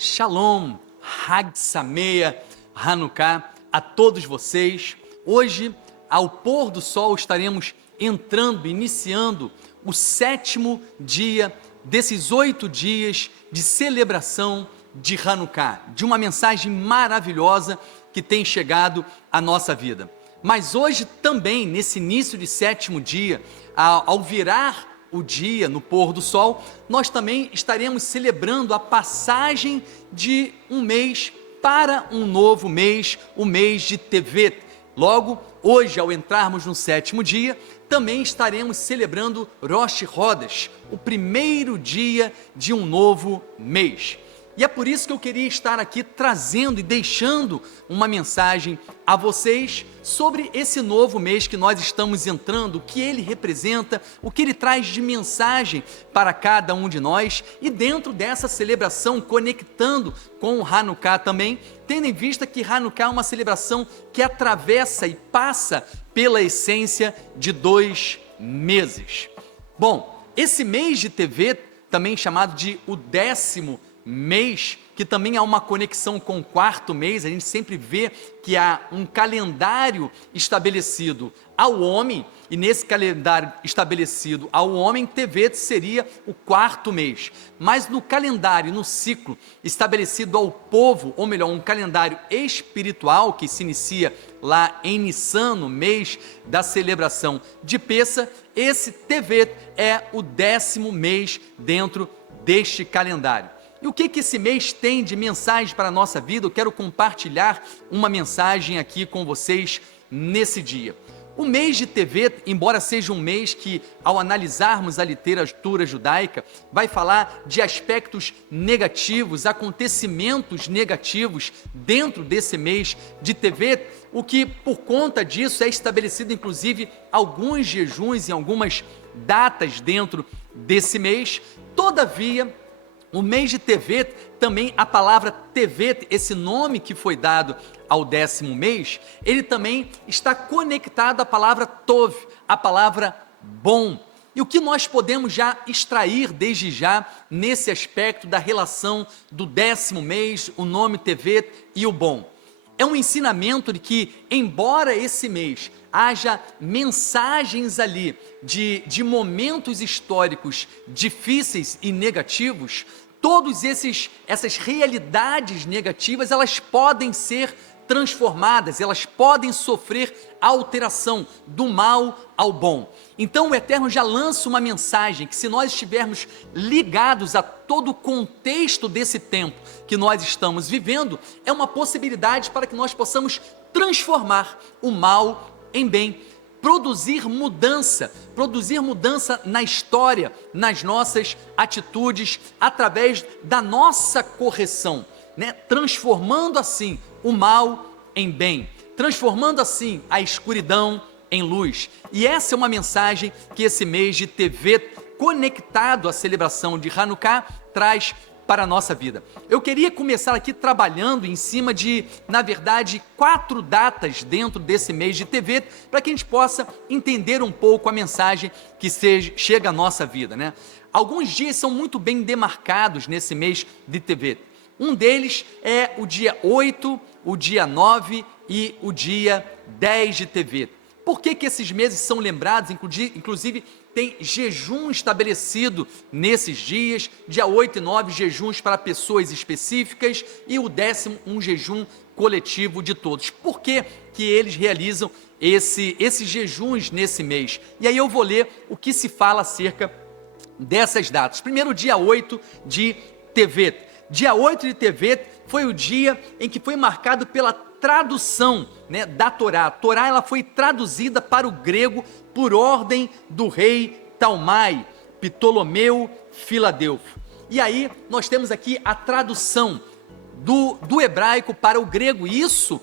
Shalom, Hag Sameach, Hanukkah a todos vocês. Hoje, ao pôr do sol, estaremos iniciando o 7º dia desses 8 dias de celebração de Hanukkah, de uma mensagem maravilhosa que tem chegado à nossa vida. Mas hoje também, nesse início de 7º dia, ao virar o dia no pôr do sol, nós também estaremos celebrando a passagem de um mês para um novo mês, o mês de Tevet. Logo, hoje, ao entrarmos no 7º dia, também estaremos celebrando Rosh Chodesh, o primeiro dia de um novo mês. E é por isso que eu queria estar aqui trazendo e deixando uma mensagem a vocês sobre esse novo mês que nós estamos entrando, o que ele representa, o que ele traz de mensagem para cada um de nós, e dentro dessa celebração, conectando com o Hanukkah também, tendo em vista que Hanukkah é uma celebração que atravessa e passa pela essência de 2 meses. Bom, esse mês de Tevet, também chamado de o 10º mês, que também há uma conexão com o 4º mês, a gente sempre vê que há um calendário estabelecido ao homem, e nesse calendário estabelecido ao homem, Tevet seria o 4º mês. Mas no calendário, no ciclo estabelecido ao povo, ou melhor, um calendário espiritual que se inicia lá em Nissan, no mês da celebração de Pessa, esse Tevet é o 10º mês dentro deste calendário. E o que esse mês tem de mensagem para a nossa vida? Eu quero compartilhar uma mensagem aqui com vocês nesse dia. O mês de Tevet, embora seja um mês que, ao analisarmos a literatura judaica, vai falar de aspectos negativos, acontecimentos negativos dentro desse mês de Tevet, o que, por conta disso, é estabelecido, inclusive, alguns jejuns em algumas datas dentro desse mês. Todavia, o mês de Tevet, também a palavra Tevet, esse nome que foi dado ao 10º mês, ele também está conectado à palavra Tov, a palavra bom. E o que nós podemos já extrair desde já nesse aspecto da relação do 10º mês, o nome Tevet e o bom? É um ensinamento de que, embora esse mês haja mensagens ali de momentos históricos difíceis e negativos, todas essas realidades negativas, elas podem ser transformadas, elas podem sofrer alteração do mal ao bom. Então o Eterno já lança uma mensagem que, se nós estivermos ligados a todo o contexto desse tempo que nós estamos vivendo, é uma possibilidade para que nós possamos transformar o mal em bem, produzir mudança na história, nas nossas atitudes, através da nossa correção, né? Transformando assim o mal em bem, transformando assim a escuridão em luz. E essa é uma mensagem que esse mês de Tevet, conectado à celebração de Hanukkah, traz para a nossa vida. Eu queria começar aqui trabalhando em cima de, na verdade, 4 datas dentro desse mês de Tevet, para que a gente possa entender um pouco a mensagem que chega à nossa vida, né? Alguns dias são muito bem demarcados nesse mês de Tevet. Um deles é o dia 8, o dia 9 e o dia 10 de Tevet. Por que esses meses são lembrados? Inclusive, tem jejum estabelecido nesses dias, dia 8 e 9, jejuns para pessoas específicas, e o 10º, um jejum coletivo de todos. Por que eles realizam esses jejuns nesse mês? E aí eu vou ler o que se fala acerca dessas datas. Primeiro, dia 8 de Tevet. Dia 8 de Tevet foi o dia em que foi marcado pela tradução, né, da Torá. A Torá, ela foi traduzida para o grego por ordem do rei Talmai, Ptolomeu Filadelfo. E aí nós temos aqui a tradução do hebraico para o grego. Isso,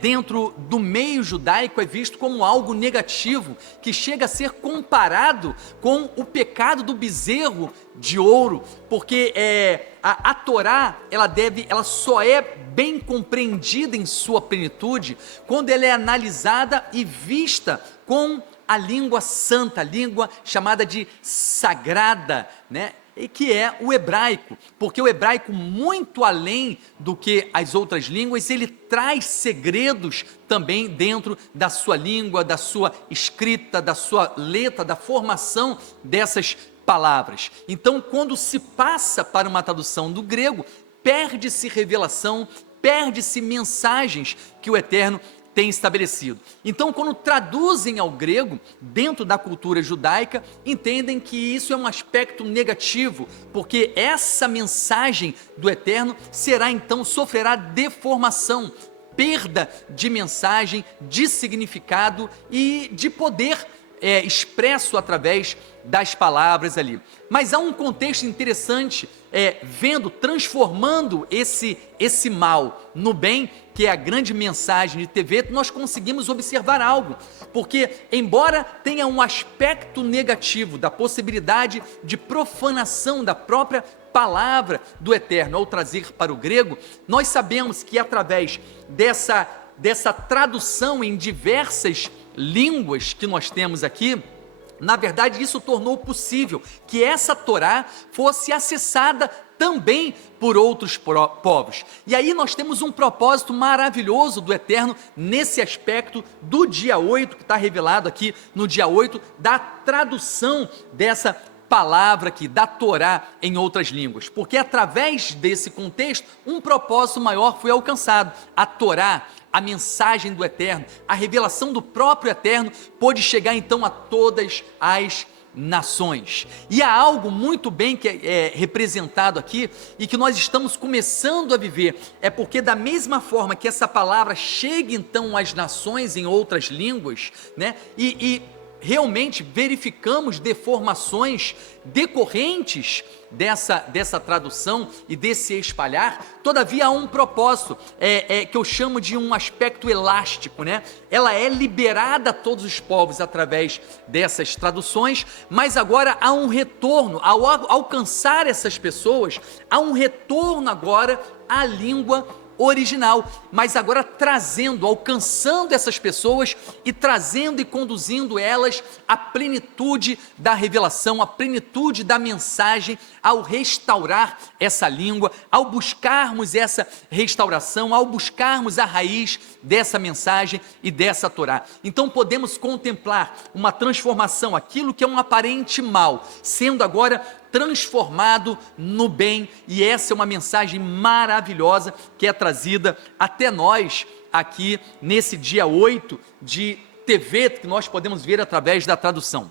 dentro do meio judaico, é visto como algo negativo, que chega a ser comparado com o pecado do bezerro de ouro, porque a Torá, ela só é bem compreendida em sua plenitude quando ela é analisada e vista com a língua santa, a língua chamada de sagrada, né? que é o hebraico, porque o hebraico, muito além do que as outras línguas, ele traz segredos também dentro da sua língua, da sua escrita, da sua letra, da formação dessas palavras. Então, quando se passa para uma tradução do grego, perde-se revelação, perde-se mensagens que o Eterno tem estabelecido. Então, quando traduzem ao grego, dentro da cultura judaica, entendem que isso é um aspecto negativo, porque essa mensagem do Eterno sofrerá deformação, perda de mensagem, de significado e de poder expresso através das palavras ali. Mas há um contexto interessante, transformando esse mal no bem, que é a grande mensagem de Tevet, nós conseguimos observar algo, porque embora tenha um aspecto negativo da possibilidade de profanação da própria palavra do Eterno ao trazer para o grego, nós sabemos que através dessa tradução em diversas línguas que nós temos aqui, na verdade isso tornou possível que essa Torá fosse acessada também por outros povos. E aí nós temos um propósito maravilhoso do Eterno nesse aspecto do dia 8, que está revelado aqui no dia 8, da tradução dessa palavra aqui, da Torá em outras línguas, porque através desse contexto, um propósito maior foi alcançado. A Torá, a mensagem do Eterno, a revelação do próprio Eterno, pôde chegar então a todas as nações. E há algo muito bem que é representado aqui e que nós estamos começando a viver, é porque da mesma forma que essa palavra chega então às nações em outras línguas, né, e realmente verificamos deformações decorrentes dessa tradução e desse espalhar, todavia há um propósito, que eu chamo de um aspecto elástico, né? Ela é liberada a todos os povos através dessas traduções, mas agora há um retorno, ao alcançar essas pessoas, há um retorno agora à língua original, mas agora alcançando essas pessoas e trazendo e conduzindo elas à plenitude da revelação, à plenitude da mensagem, ao restaurar essa língua, ao buscarmos essa restauração, ao buscarmos a raiz dessa mensagem e dessa Torá. Então podemos contemplar uma transformação, aquilo que é um aparente mal, sendo agora transformado no bem, e essa é uma mensagem maravilhosa que é trazida até nós aqui nesse dia 8 de Tevet, que nós podemos ver através da tradução.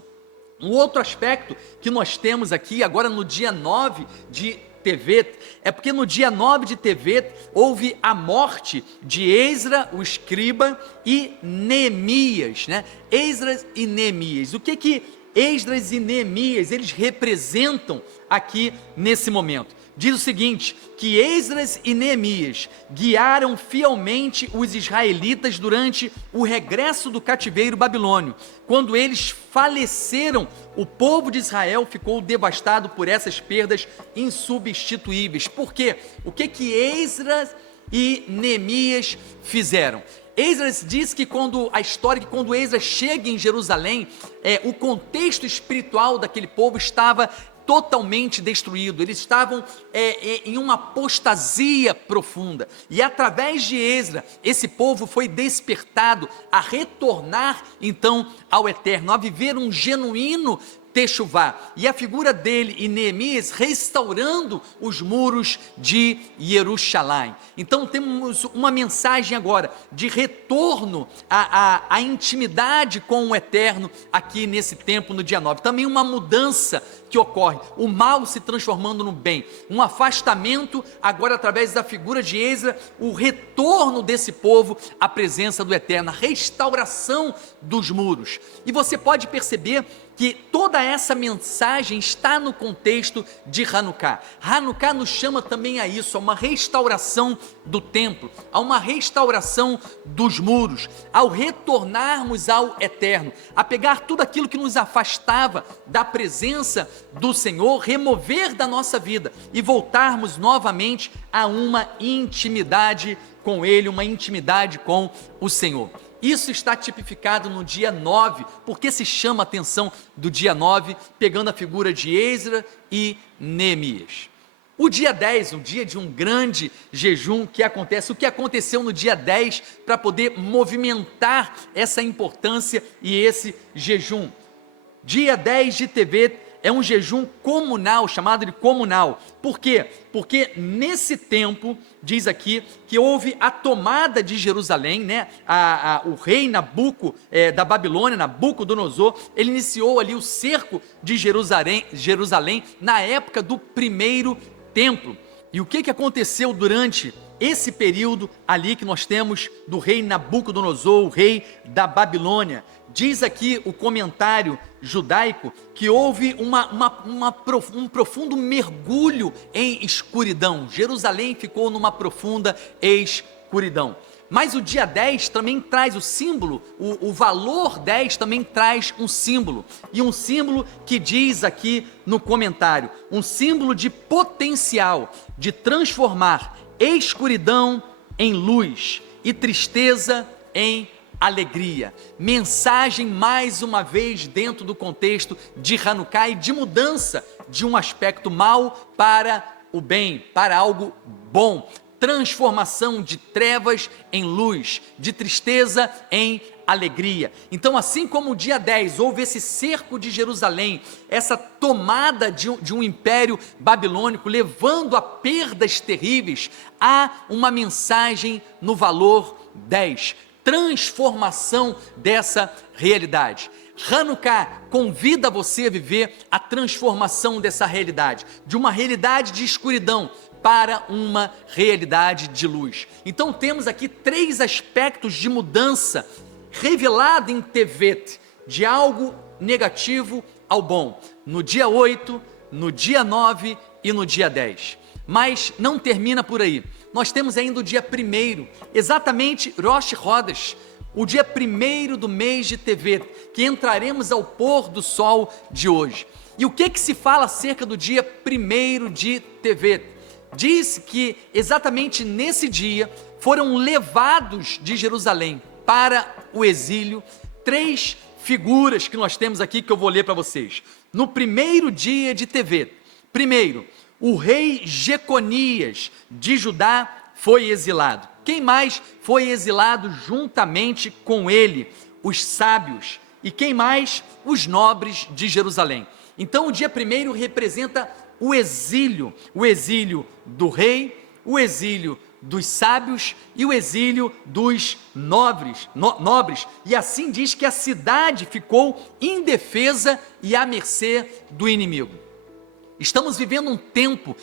Um outro aspecto que nós temos aqui agora no dia 9 de Tevet, é porque no dia 9 de Tevet houve a morte de Esdra, o escriba, e Neemias, né? Esdras e Neemias. O que Esdras e Neemias, eles representam aqui nesse momento? Diz o seguinte, que Esdras e Neemias guiaram fielmente os israelitas durante o regresso do cativeiro babilônio. Quando eles faleceram, o povo de Israel ficou devastado por essas perdas insubstituíveis. Por quê? O que Esdras e Neemias fizeram? Esdras diz que quando Esdras chega em Jerusalém, o contexto espiritual daquele povo estava totalmente destruído, eles estavam em uma apostasia profunda, e através de Esdras, esse povo foi despertado a retornar então ao Eterno, a viver um genuíno Techuvá, e a figura dele e Neemias restaurando os muros de Jerusalém. Então temos uma mensagem agora de retorno à intimidade com o Eterno aqui nesse tempo, no dia 9. Também uma mudança que ocorre, o mal se transformando no bem, um afastamento agora através da figura de Esdras, o retorno desse povo à presença do Eterno, a restauração dos muros. E você pode perceber que toda essa mensagem está no contexto de Hanukkah. Hanukkah nos chama também a isso, a uma restauração do templo, a uma restauração dos muros, ao retornarmos ao Eterno, a pegar tudo aquilo que nos afastava da presença do Senhor, remover da nossa vida e voltarmos novamente a uma intimidade com Ele, uma intimidade com o Senhor. Isso está tipificado no dia 9. Por que se chama a atenção do dia 9, pegando a figura de Esdras e Neemias? O dia 10, um dia de um grande jejum que acontece. O que aconteceu no dia 10 para poder movimentar essa importância e esse jejum? Dia 10 de Tevet é um jejum comunal, chamado de comunal. Por quê? Porque nesse tempo, diz aqui, que houve a tomada de Jerusalém, né? O rei da Babilônia, Nabucodonosor, ele iniciou ali o cerco de Jerusalém na época do primeiro templo. E o que aconteceu durante esse período ali que nós temos do rei Nabucodonosor, o rei da Babilônia? Diz aqui o comentário judaico que houve um profundo mergulho em escuridão. Jerusalém ficou numa profunda escuridão. Mas o dia 10 também traz o símbolo, o valor 10 também traz um símbolo. E um símbolo que diz aqui no comentário, um símbolo de potencial, de transformar escuridão em luz e tristeza em alegria. Mensagem mais uma vez dentro do contexto de Hanukkah e de mudança de um aspecto mal para o bem, para algo bom. Transformação de trevas em luz, de tristeza em alegria. Então, assim como o dia 10 houve esse cerco de Jerusalém, essa tomada de um império babilônico, levando a perdas terríveis, há uma mensagem no valor 10, transformação dessa realidade. Hanukkah convida você a viver a transformação dessa realidade, de uma realidade de escuridão para uma realidade de luz. Então temos aqui 3 aspectos de mudança revelado em Tevet, de algo negativo ao bom, no dia 8, no dia 9 e no dia 10. Mas não termina por aí. Nós temos ainda o dia 1º, exatamente Rosh Chodesh, o dia 1º do mês de Tevet, que entraremos ao pôr do sol de hoje. E o que se fala acerca do dia 1º de Tevet? Diz que exatamente nesse dia foram levados de Jerusalém para o exílio 3 figuras que nós temos aqui, que eu vou ler para vocês. No 1º dia de Tevet, primeiro, o rei Jeconias de Judá foi exilado. Quem mais foi exilado juntamente com ele? Os sábios. E quem mais? Os nobres de Jerusalém. Então o dia 1º representa o exílio do rei, o exílio dos sábios e o exílio dos nobres. E assim diz que a cidade ficou indefesa e à mercê do inimigo. Estamos vivendo um tempo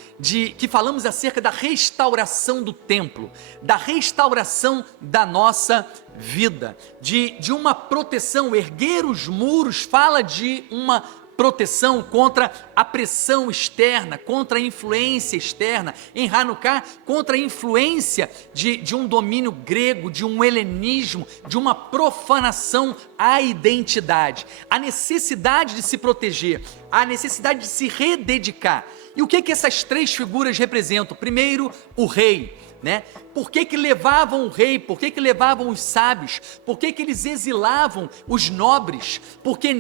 que falamos acerca da restauração do templo, da restauração da nossa vida, de uma proteção. Erguer os muros fala de uma proteção contra a pressão externa, contra a influência externa. Em Hanukkah, contra a influência de um domínio grego, de um helenismo, de uma profanação à identidade. A necessidade de se proteger, a necessidade de se rededicar. E o que essas 3 figuras representam? Primeiro, o rei. Por que levavam o rei? Por que levavam os sábios? Por que eles exilavam os nobres? Porque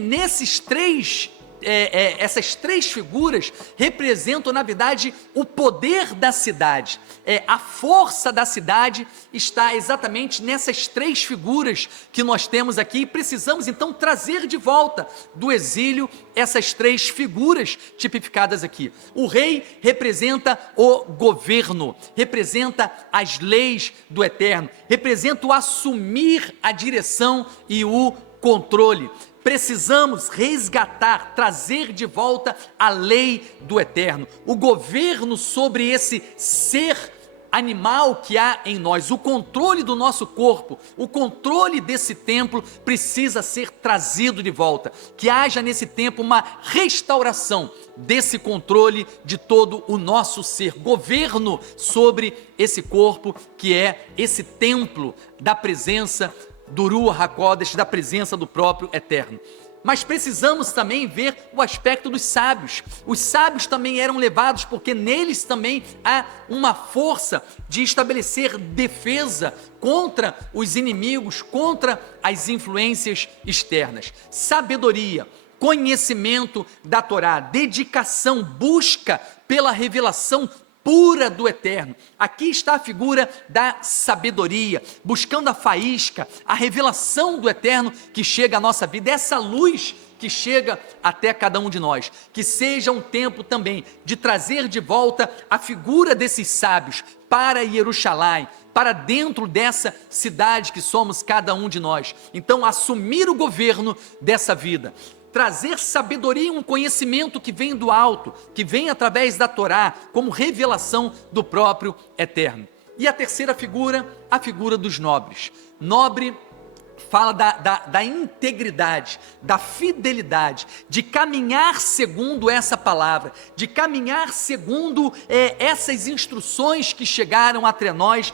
essas 3 figuras representam, na verdade, o poder da cidade. A força da cidade está exatamente nessas 3 figuras que nós temos aqui, e precisamos então trazer de volta do exílio essas 3 figuras tipificadas aqui. O rei representa o governo, representa as leis do Eterno, representa o assumir a direção e o controle. Precisamos resgatar, trazer de volta a lei do Eterno, o governo sobre esse ser animal que há em nós, o controle do nosso corpo, o controle desse templo precisa ser trazido de volta, que haja nesse tempo uma restauração desse controle de todo o nosso ser, governo sobre esse corpo que é esse templo da presença do Ruach HaKodesh, da presença do próprio Eterno. mas precisamos também ver o aspecto dos sábios. Os sábios também eram levados porque neles também há uma força de estabelecer defesa contra os inimigos, contra as influências externas. Sabedoria, conhecimento da Torá, dedicação, busca pela revelação pura do eterno. Aqui está a figura da sabedoria, buscando a faísca, a revelação do eterno que chega à nossa vida, essa luz que chega até cada um de nós. Que seja um tempo também de trazer de volta a figura desses sábios para Jerusalém, para dentro dessa cidade que somos cada um de nós. Então, assumir o governo dessa vida, trazer sabedoria e um conhecimento que vem do alto, que vem através da Torá, como revelação do próprio Eterno. E a terceira figura, a figura dos nobres. Nobre fala da integridade, da fidelidade, de caminhar segundo essa palavra, de caminhar segundo essas instruções que chegaram até nós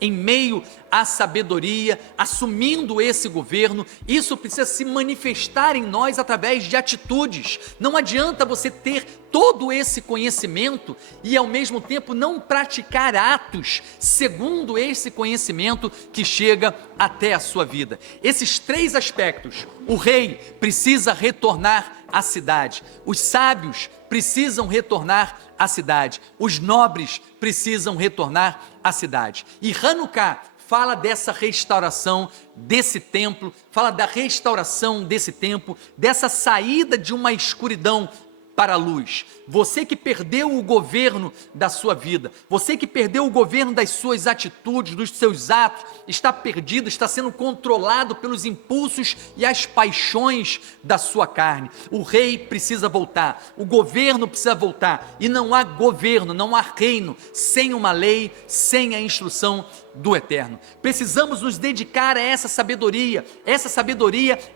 em meio à sabedoria, assumindo esse governo. Isso precisa se manifestar em nós através de atitudes. Não adianta você ter todo esse conhecimento e ao mesmo tempo não praticar atos segundo esse conhecimento que chega até a sua vida. Esses três aspectos: o rei precisa retornar à cidade, os sábios precisam retornar à cidade, os nobres precisam retornar à cidade. E Hanukkah fala dessa restauração desse templo, fala da restauração desse tempo, dessa saída de uma escuridão para a luz. Você que perdeu o governo da sua vida, você que perdeu o governo das suas atitudes, dos seus atos, está perdido, está sendo controlado pelos impulsos e as paixões da sua carne. O rei precisa voltar, o governo precisa voltar, e não há governo, não há reino sem uma lei, sem a instrução do Eterno. Precisamos nos dedicar a essa sabedoria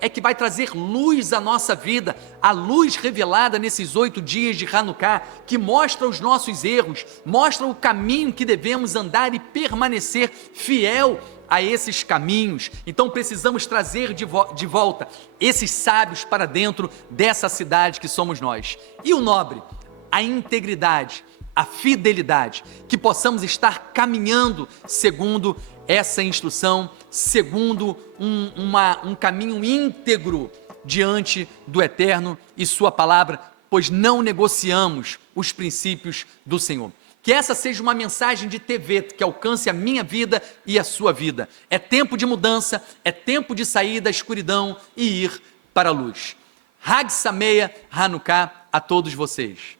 é que vai trazer luz à nossa vida, a luz revelada nesses 8 dias de Hanukkah, que mostra os nossos erros, mostra o caminho que devemos andar e permanecer fiel a esses caminhos. Então precisamos trazer de volta esses sábios para dentro dessa cidade que somos nós. E o nobre, a integridade, a fidelidade, que possamos estar caminhando segundo essa instrução, segundo um caminho íntegro diante do Eterno e sua palavra, pois não negociamos os princípios do Senhor. Que essa seja uma mensagem de TV que alcance a minha vida e a sua vida. É tempo de mudança, é tempo de sair da escuridão e ir para a luz. Hag Sameach Hanukkah a todos vocês.